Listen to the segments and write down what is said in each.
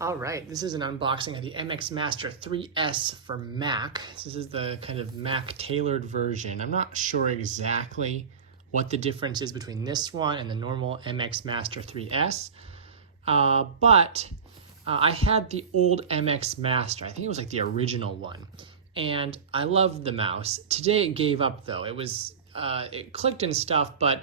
All right, this is an unboxing of the MX Master 3S for Mac. This is the kind of Mac tailored version. I'm not sure exactly what the difference is between this one and the normal MX Master 3S, but I had the old MX Master. I think it was like the original one, and I loved the mouse. Today it gave up though. It clicked and stuff, but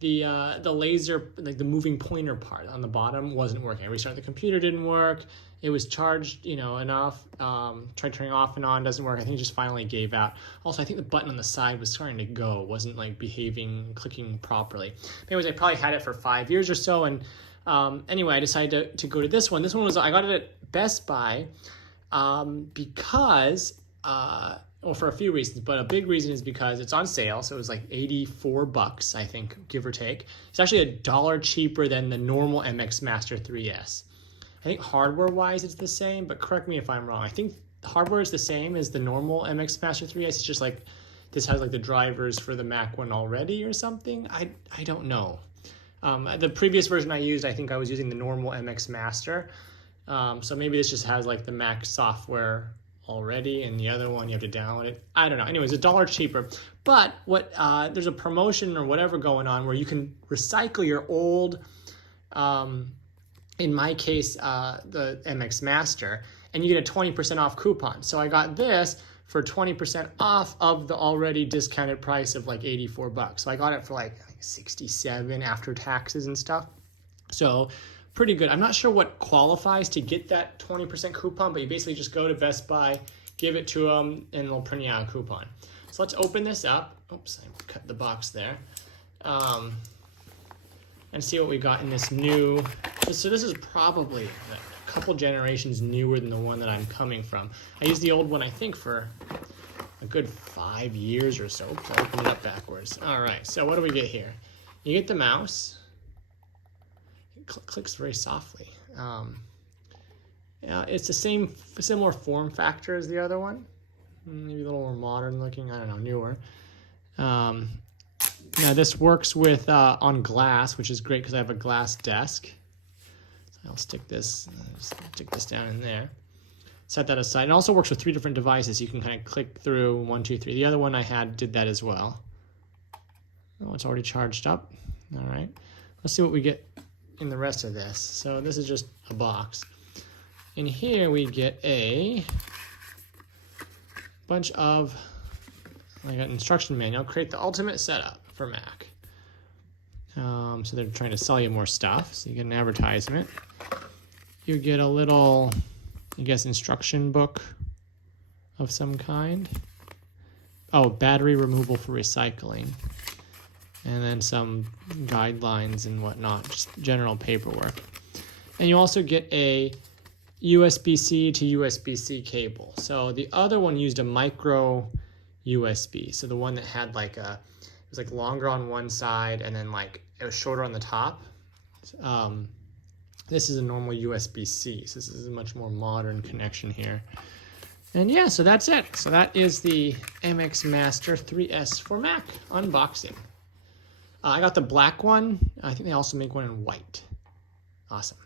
the laser, like the moving pointer part on the bottom, wasn't working. I restarted the computer, didn't work. It was charged, enough. Tried turning off and on, doesn't work. I think it just finally gave out. Also, I think the button on the side was starting to go. It wasn't like behaving, clicking properly. Anyways, I probably had it for 5 years or so, and anyway, I decided to go to this one. This one I got it at Best Buy because well, for a few reasons, but a big reason is because it's on sale. So it was like $84, I think, give or take. It's actually $1 cheaper than the normal MX Master 3S. I think hardware-wise it's the same, but correct me if I'm wrong. I think the hardware is the same as the normal MX Master 3S. It's just like this has like the drivers for the Mac one already or something. I don't know. The previous version I used, I think I was using the normal MX Master. So maybe this just has like the Mac software already, and the other one you have to download it. I don't know. Anyways, $1 cheaper. But there's a promotion or whatever going on where you can recycle your old, in my case, the MX Master, and you get a 20% off coupon. So I got this for 20% off of the already discounted price of like $84. So I got it for like I think $67 after taxes and stuff. So pretty good. I'm not sure what qualifies to get that 20% coupon, but you basically just go to Best Buy, give it to them, and they'll print you out a coupon. So let's open this up. Oops, I cut the box there. And see what we got in this new. So this is probably a couple generations newer than the one that I'm coming from. I used the old one, I think, for a good 5 years or so. Oops, I opened it up backwards. All right, so what do we get here? You get the mouse. Clicks very softly. Yeah, it's the similar form factor as the other one. Maybe a little more modern looking. I don't know, newer. Now this works with on glass, which is great because I have a glass desk. So I'll stick this down in there. Set that aside. It also works with 3 different devices. You can kind of click through 1, 2, 3. The other one I had did that as well. Oh, it's already charged up. All right. Let's see what we get in the rest of this. So this is just a box. In here we get a bunch of like an instruction manual. Create the ultimate setup for Mac. So they're trying to sell you more stuff. So you get an advertisement. You get a little, I guess, instruction book of some kind. Oh, battery removal for recycling. And then some guidelines and whatnot, just general paperwork. And you also get a USB-C to USB-C cable. So the other one used a micro USB. So the one that had like it was like longer on one side and then like it was shorter on the top. This is a normal USB-C. So this is a much more modern connection here. And yeah, so that's it. So that is the MX Master 3S for Mac unboxing. I got the black one. I think they also make one in white. Awesome.